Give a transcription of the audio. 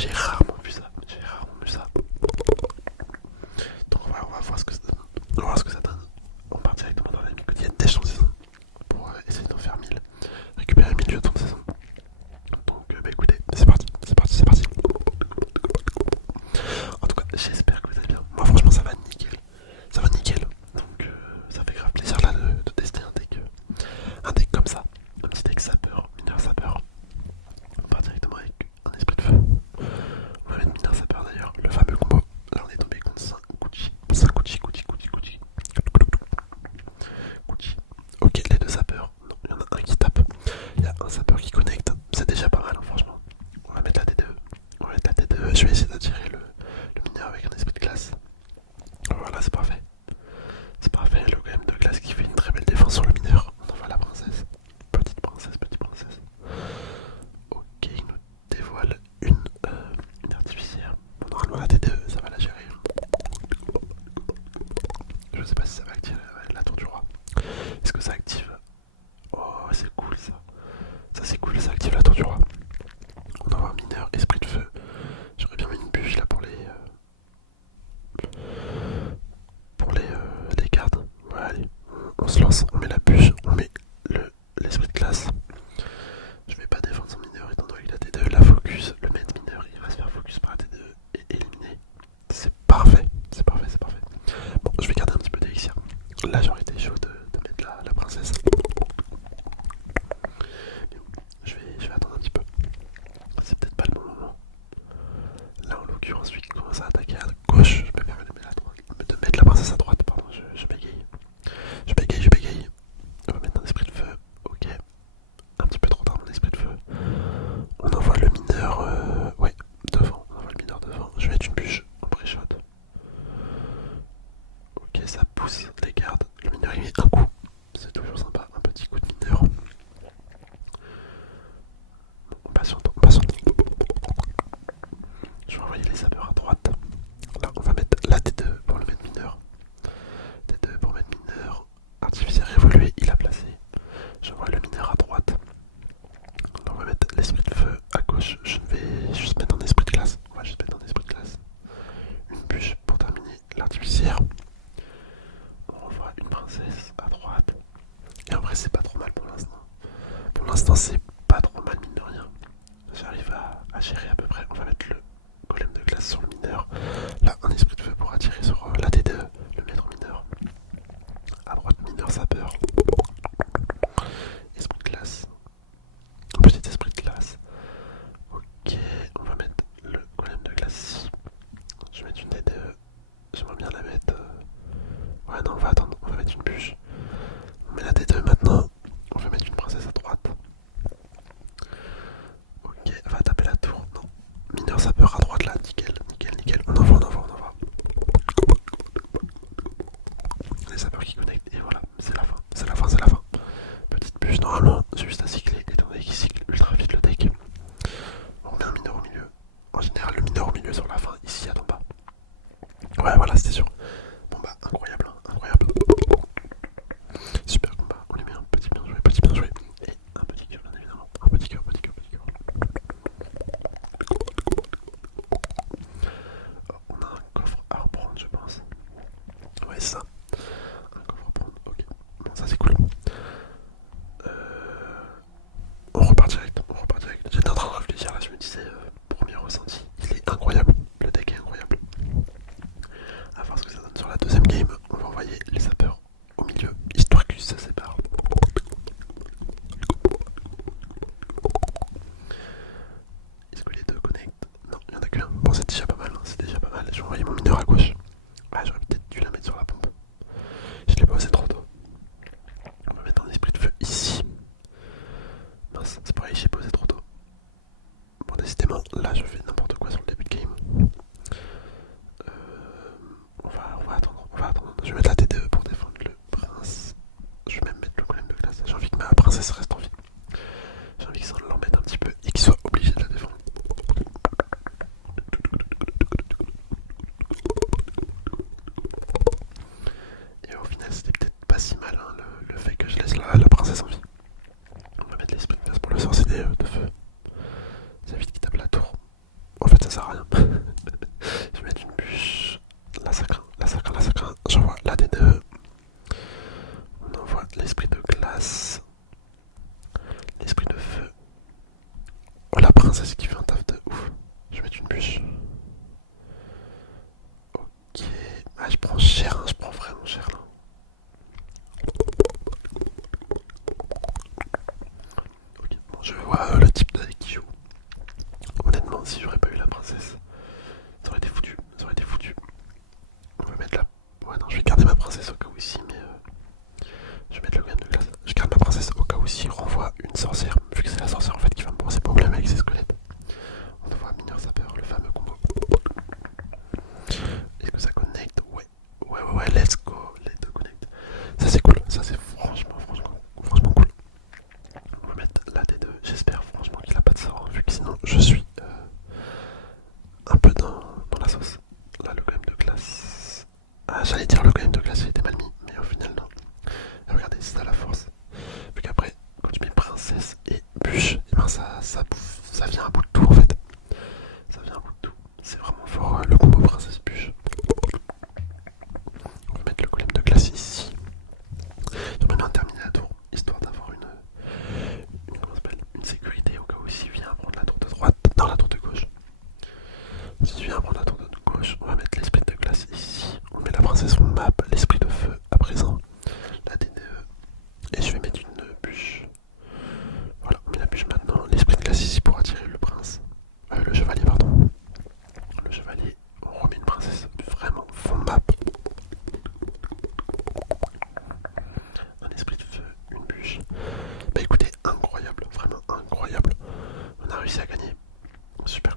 j'ai rarement vu ça. J'ai rarement vu ça. Donc on va voir ce que ça donne. On va voir ce que ça donne. On part directement dans la quotidienne des saison pour essayer d'en faire 1000. Récupérer 1000 jetons de saison. Donc bah écoutez, c'est parti, c'est parti, c'est parti. En tout cas, j'espère que vous allez bien. Moi franchement ça va nickel. Ça va nickel. Donc ça fait grave plaisir là de tester un deck comme ça. Un petit deck sapeur, mineur sapeur. On part directement avec un esprit de feu. On va mettre mineur sapeur d'ailleurs, le fameux combo. Là on est tombé contre 5 Gucci. 5 Gucci, Gucci, Gucci, Gucci. Gucci. Ok, les deux sapeurs. Non, il y en a un qui tape. Il y a un sapeur qui connecte. C'est déjà pas mal, hein, franchement. On va mettre la D2. On va mettre la D2. Je vais essayer d'attirer le mineur avec un esprit de glace. Voilà, c'est parfait. C'est parfait. Le golem de glace qui fait une très belle défense sur le mineur. On envoie la princesse. Petite princesse, petite princesse. Ok, il nous dévoile une artificière. Bon, normalement, la D2, ça va la gérer. Je sais pas si ça va activer la tour du roi. Est-ce que ça active? Oh, c'est cool ça. Ça, c'est cool, ça active la tour du roi. On envoie un mineur, esprit de feu. J'aurais bien mis une bûche là les gardes. Ouais, allez, on se lance, on met la bûche, on met l'esprit de glace. Je vais pas défendre son mineur étant donné qu'il a T2, la focus, le maître mineur, il va se faire focus par la T2 et éliminer. C'est parfait, c'est parfait, c'est parfait. Bon, je vais garder un petit peu d'élixir. Là, j'aurais été chaud de mettre la princesse. Je vais attendre un petit peu. C'est peut-être pas le bon moment. Là, en l'occurrence, celui qui commence à attaquer à gauche, je préfère de mettre la princesse à droite, pardon, je bégaye. Je bégaye, je bégaye. On va mettre un esprit de feu, ok. Un petit peu trop tard mon esprit de feu. On envoie le mineur, ouais, devant. On envoie le mineur devant. Je vais mettre une bûche en pré-shot. Ok, ça pousse les gardes. Le mineur il met un coup. C'est toujours sympa, un petit coup de mineur. On patiente, on patiente. Je vais envoyer les sapeurs à droite. Là, on va mettre la T2 pour le mettre mineur. T2 pour mettre mineur. Artificier évolué, il a placé. Je vois le mineur à droite. On va mettre l'esprit de feu à gauche. Je vais juste mettre un esprit de glace. On va juste mettre un esprit de glace. Une bûche pour terminer l'artificière. On revoit une princesse à droite. Et en vrai, c'est pas trop mal pour l'instant. Pour l'instant, c'est pas trop mal, mine de rien. J'arrive à gérer à peu près. On va mettre le golem de glace sur le mineur. Là, un esprit de feu pour attirer sur la T2, le maître mineur. À droite, mineur sapeur. Esprit de glace. Un petit esprit de glace. Ok, on va mettre le golem de glace ici. Je vais mettre une T2. J'aimerais bien la mettre. Ouais, non, on va attendre. On va mettre une bûche. On met la T2 maintenant. On va mettre une princesse à droite. Ok, elle va taper la tour. Non, princesse qui fait un taf de ouf. Je vais mettre une bûche. Ok. Ah, je prends cher, hein, je prends vraiment cher là. Ok, bon, je vois le type d'avec qui joue. Honnêtement, si j'aurais pas eu la princesse, ça aurait été foutu. Ça aurait été foutu. On va mettre la. Ouais, non, je vais garder ma princesse au cas où ici, mais je vais mettre le golem de glace. Je garde ma princesse au cas où ici renvoie une sorcière, vu que c'est la sorcière en fait qui va me poser problème avec ses squelettes. On voit mineur sapeur, le fameux combo. Est-ce que ça connecte? Ouais. Ouais, let's go, let's go connect. Ça c'est cool, ça c'est franchement cool. On va mettre la D2, j'espère franchement qu'il a pas de sort, vu que sinon je suis un peu dans la sauce. Là le golem de glace. Ah, j'allais dire le golem de glace il était mal mis, mais au final non. Et regardez, c'est à la force. Vu qu'après, quand tu mets princesse et bûche, et ben ça vient à bout de tout en fait. Ça vient à bout de tout. C'est vraiment fort le combo princesse bûche. On va mettre le golem de glace ici. J'aimerais bien terminer la tour, histoire d'avoir une sécurité au cas où s'il vient prendre la tour de droite, dans la tour de gauche. Si tu viens prendre la tour de gauche, on va mettre l'esprit de glace ici. On met la princesse on map, l'esprit de feu à présent, la DDE. Et je vais mettre une bûche. Voilà, on met la bûche maintenant. L'esprit de glace ici pour attirer le prince. Le chevalier, pardon. Le chevalier, on remet une princesse vraiment fond de map. Un esprit de feu, une bûche. Bah écoutez, incroyable, vraiment incroyable. On a réussi à gagner. Super